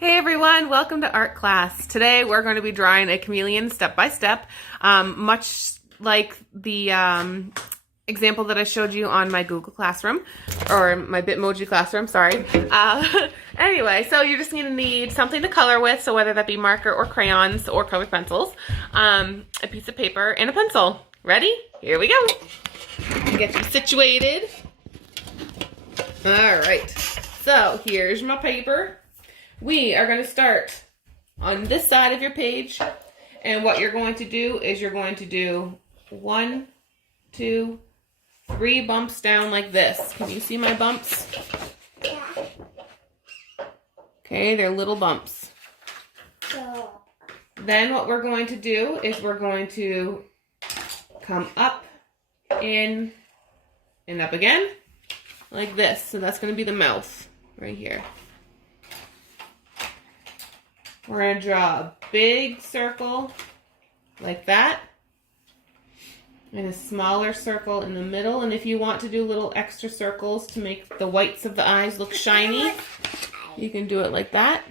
Hey everyone, welcome to art class. Today we're going to be drawing a chameleon step by step, much like the example that I showed you on my Google Classroom, or my Bitmoji Classroom, sorry. Anyway, so you're just going to need something to color with, so whether that be marker or crayons or colored pencils, a piece of paper, and a pencil. Ready? Here we go. Get you situated. Alright, so here's my paper. We are going to start on this side of your page, and what you're going to do is you're going to do 1, 2, 3 bumps down like this. Can you see my bumps? Yeah. Okay, they're little bumps. Then what we're going to do is we're going to come up, in, and up again, like this. So that's going to be the mouth right here. We're going to draw a big circle like that, and a smaller circle in the middle. And if you want to do little extra circles to make the whites of the eyes look shiny, you can do it like that.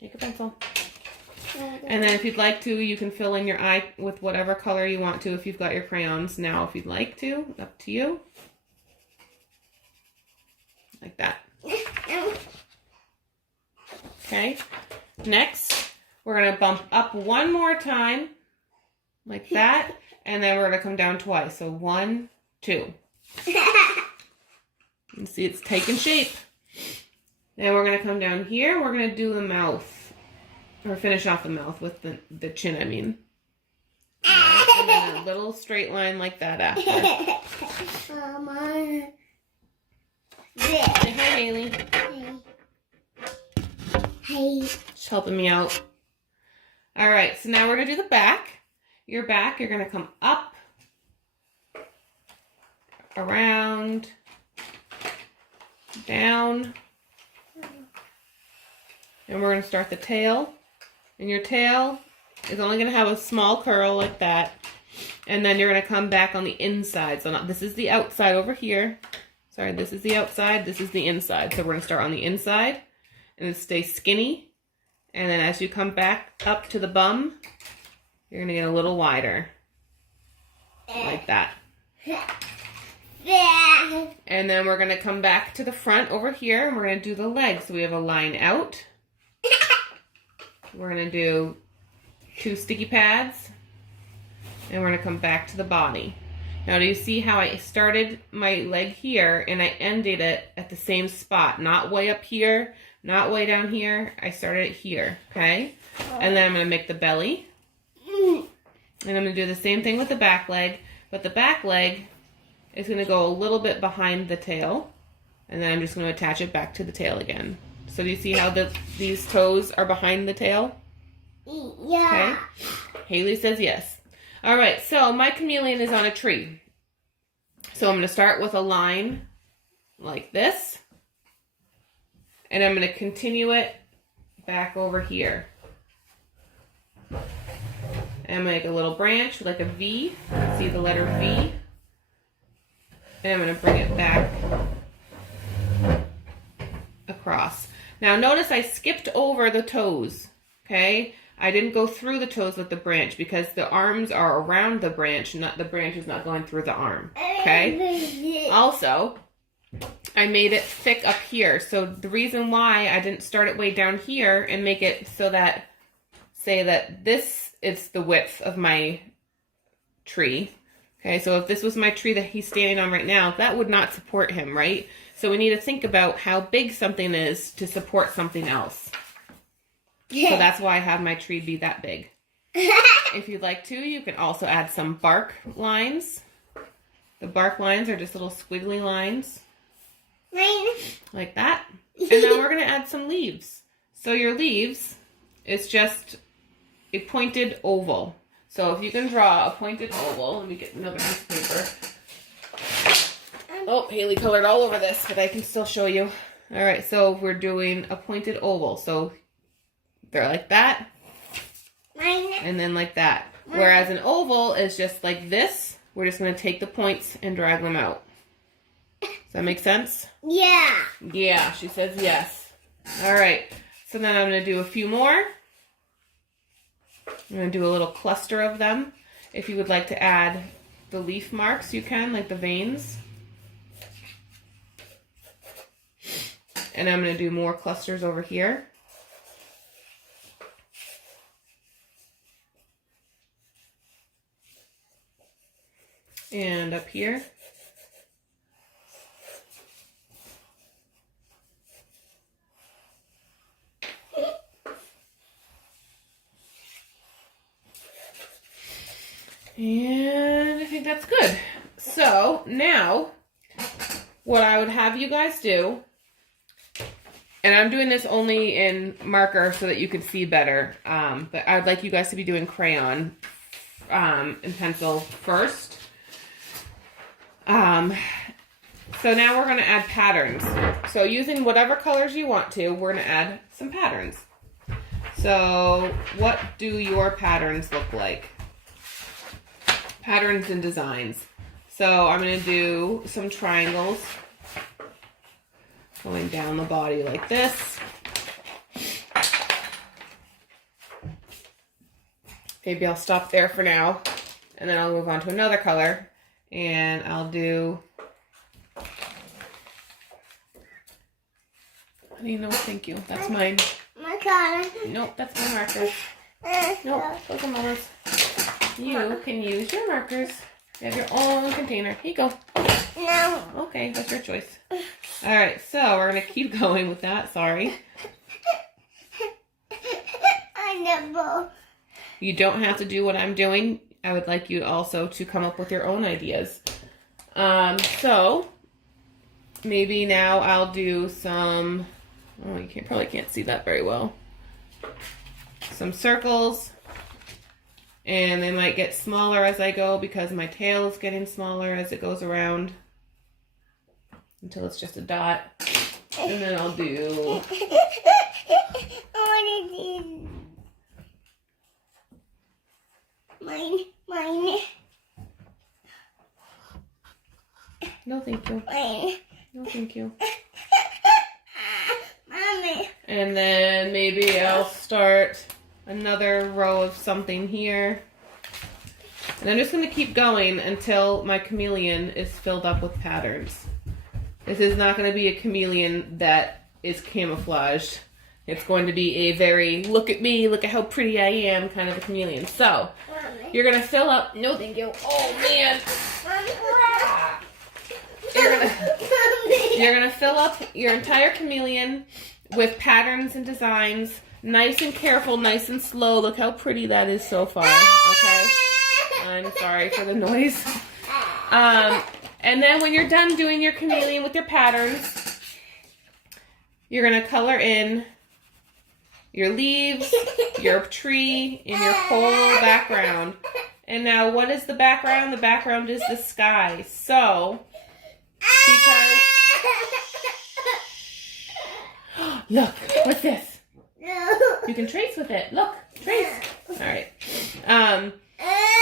Take a pencil. And then if you'd like to, you can fill in your eye with whatever color you want to if you've got your crayons now, if you'd like to. Up to you. Like that. Okay, next, we're going to bump up one more time, like that, and then we're going to come down twice. So 1, 2. You see it's taking shape. Then we're going to come down here, we're going to do the mouth, or finish off the mouth with the chin, I mean. And then a little straight line like that after. Say hi, Haley. Hey. She's helping me out. All right, so now we're going to do the back. Your back, you're going to come up, around, down, and we're going to start the tail. And your tail is only going to have a small curl like that. And then you're going to come back on the inside. So this is the outside over here. Sorry, this is the outside, this is the inside. So we're going to start on the inside. And stay skinny, and then as you come back up to the bum, you're going to get a little wider, like that. And then we're going to come back to the front over here, and we're going to do the legs. So we have a line out. We're going to do 2 sticky pads, and we're going to come back to the body. Now, do you see how I started my leg here, and I ended it at the same spot, not way up here, not way down here. I started it here, okay? And then I'm going to make the belly. And I'm going to do the same thing with the back leg. But the back leg is going to go a little bit behind the tail. And then I'm just going to attach it back to the tail again. So do you see how these toes are behind the tail? Yeah. Okay. Haley says yes. All right, so my chameleon is on a tree. So I'm going to start with a line like this. And I'm going to continue it back over here. And make a little branch like a V. See the letter V? And I'm going to bring it back across. Now notice I skipped over the toes, okay? I didn't go through the toes with the branch because the arms are around the branch, the branch is not going through the arm, okay? Also, I made it thick up here. So the reason why I didn't start it way down here and make it so that, say that this is the width of my tree. Okay, so if this was my tree that he's standing on right now, that would not support him, right? So we need to think about how big something is to support something else. So that's why I have my tree be that big. If you'd like to, you can also add some bark lines. The bark lines are just little squiggly lines. Like that. And then we're going to add some leaves. So your leaves is just a pointed oval. So if you can draw a pointed oval, let me get another piece of paper. Oh, Haley colored all over this, but I can still show you. All right, so we're doing a pointed oval. So they're like that, and then like that. Whereas an oval is just like this. We're just going to take the points and drag them out. Does that make sense? Yeah. Yeah, she says yes. All right, so then I'm going to do a few more. I'm going to do a little cluster of them. If you would like to add the leaf marks, you can, like the veins. And I'm going to do more clusters over here. And up here. And I think that's good. So now what I would have you guys do, and I'm doing this only in marker so that you can see better, but I would like you guys to be doing crayon and pencil first. So now we're going to add patterns. So using whatever colors you want to, we're going to add some patterns. So what do your patterns look like? Patterns and designs. So I'm going to do some triangles going down the body like this. Maybe I'll stop there for now, and then I'll move on to another color, and I'll do, honey, no thank you, that's mine. My color. Nope, that's my markers. Nope, those are Mama's. You can use your markers. You have your own container. Here you go. No. Okay, that's your choice. All right, so we're going to keep going with that. Sorry. I never. You don't have to do what I'm doing. I would like you also to come up with your own ideas. So maybe now I'll do some, oh, you probably can't see that very well. Some circles. And they might get smaller as I go because my tail is getting smaller as it goes around until it's just a dot. And then I'll do... Mine. No, thank you. Mine. No, thank you. Mommy. And then maybe I'll start another row of something here. And I'm just going to keep going until my chameleon is filled up with patterns. This is not going to be a chameleon that is camouflaged. It's going to be a very, look at me, look at how pretty I am kind of a chameleon. So, you're going to fill up, no thank you, oh man. You're going to fill up your entire chameleon with patterns and designs. Nice and careful, nice and slow. Look how pretty that is so far, okay? I'm sorry for the noise. And then when you're done doing your chameleon with your patterns, you're going to color in your leaves, your tree, and your whole background. And now what is the background? The background is the sky. So, because... Look, what's this? You can trace with it. Look, trace. All right.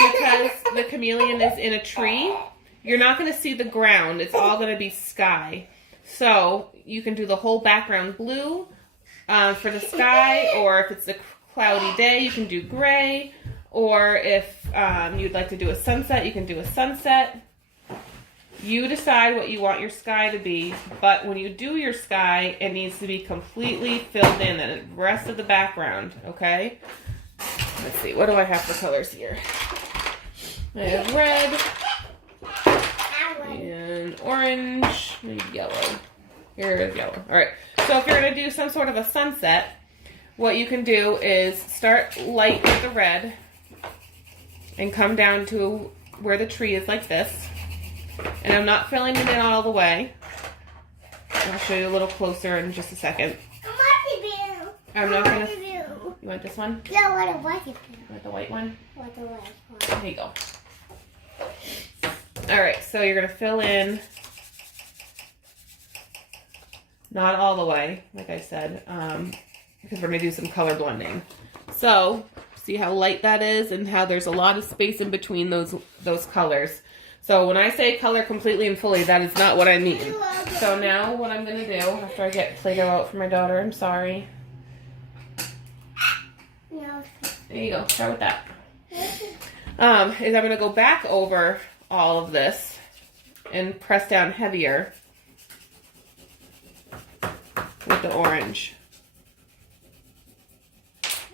Because the chameleon is in a tree, you're not going to see the ground. It's all going to be sky. So you can do the whole background blue for the sky, or if it's a cloudy day, you can do gray. Or if you'd like to do a sunset, you can do a sunset. You decide what you want your sky to be, but when you do your sky, it needs to be completely filled in, the rest of the background, okay? Let's see, what do I have for colors here? I have red, and orange, maybe yellow. Here is yellow. All right, so if you're going to do some sort of a sunset, what you can do is start light with the red and come down to where the tree is like this. And I'm not filling it in all the way. I'll show you a little closer in just a second. I'm not gonna. You want this one? No, I don't want it. You want the white one? I want the white one. There you go. All right, so you're gonna fill in, not all the way, like I said, because we're gonna do some color blending. So see how light that is, and how there's a lot of space in between those colors. So when I say color completely and fully, that is not what I mean. So now what I'm going to do, after I get Play-Doh out for my daughter, I'm sorry. No. There you go. Start with that. Is I'm going to go back over all of this and press down heavier with the orange.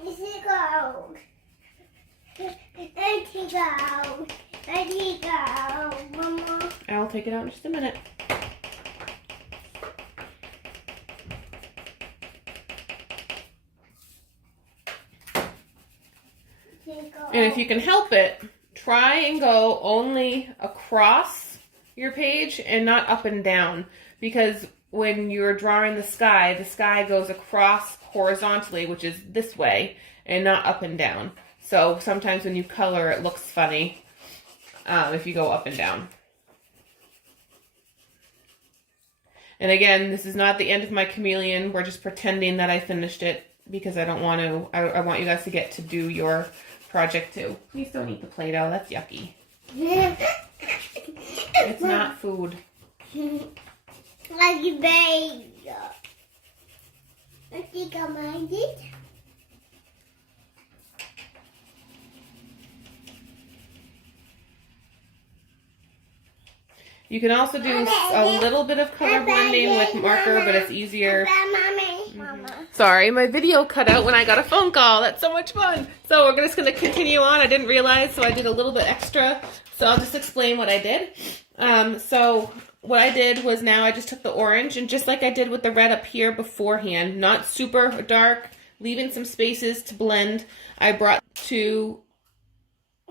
This is gold. I take out. I take out, Mama. I'll take it out in just a minute. And if you can help it, try and go only across your page and not up and down, because when you're drawing the sky goes across horizontally, which is this way, and not up and down. So sometimes when you color, it looks funny if you go up and down. And again, this is not the end of my Chameleon. We're just pretending that I finished it because I don't want to. I want you guys to get to do your project too. Please don't eat the Play-Doh. That's yucky. It's not food. Like a baby. I think I mind it. You can also do a little bit of color blending with marker, but it's easier. Mama. Sorry, my video cut out when I got a phone call. That's so much fun. So we're just going to continue on. I didn't realize, so I did a little bit extra. So I'll just explain what I did. So what I did was now I just took the orange, and just like I did with the red up here beforehand, not super dark, leaving some spaces to blend, I brought to,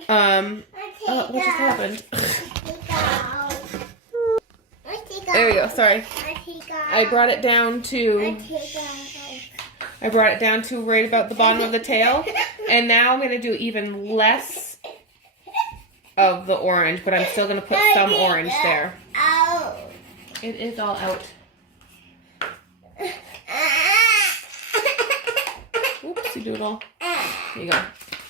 what just happened? There we go, sorry. I brought it down to right about the bottom of the tail. And now I'm going to do even less of the orange, but I'm still going to put some orange there. It is all out. Oopsie doodle. There you go.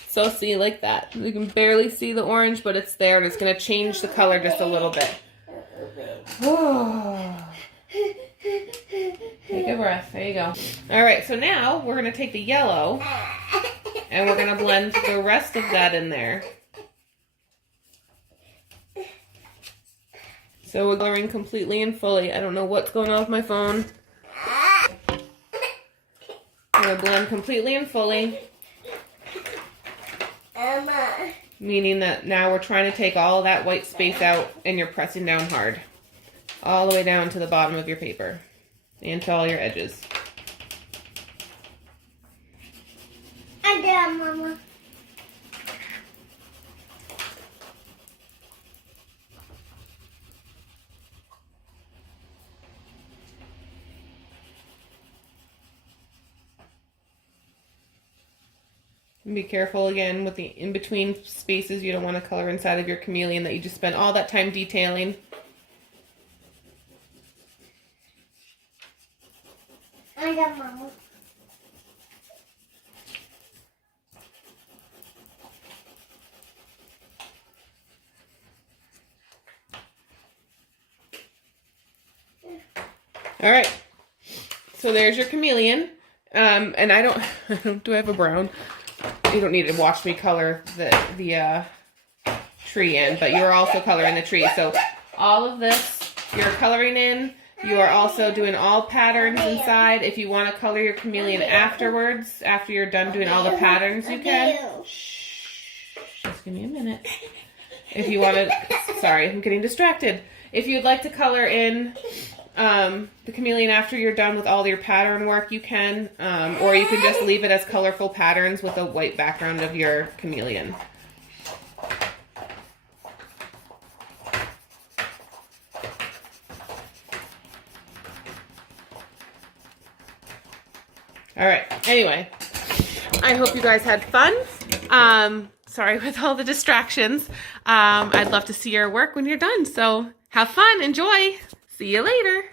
So see, like that. You can barely see the orange, but it's there, and it's going to change the color just a little bit. Take a breath. There you go. Alright, so now we're going to take the yellow and we're going to blend the rest of that in there. So we're coloring completely and fully. I don't know what's going on with my phone. I'm going to blend completely and fully. Meaning that now we're trying to take all of that white space out, and you're pressing down hard. All the way down to the bottom of your paper. And to all your edges. I'm done, Mama. And be careful again with the in-between spaces. You don't want to color inside of your Chameleon that you just spent all that time detailing. I got Mama. All right. So there's your Chameleon. And I don't, do I have a brown? You don't need to watch me color the tree in, but you're also coloring the tree. So all of this you're coloring in. You are also doing all patterns inside. If you want to color your Chameleon afterwards, after you're done doing all the patterns, you can. Shh, just give me a minute. If you want to, sorry, I'm getting distracted. If you'd like to color in the Chameleon after you're done with all your pattern work, you can. Or you can just leave it as colorful patterns with a white background of your Chameleon. All right. Anyway, I hope you guys had fun. Sorry with all the distractions. I'd love to see your work when you're done. So have fun. Enjoy. See you later.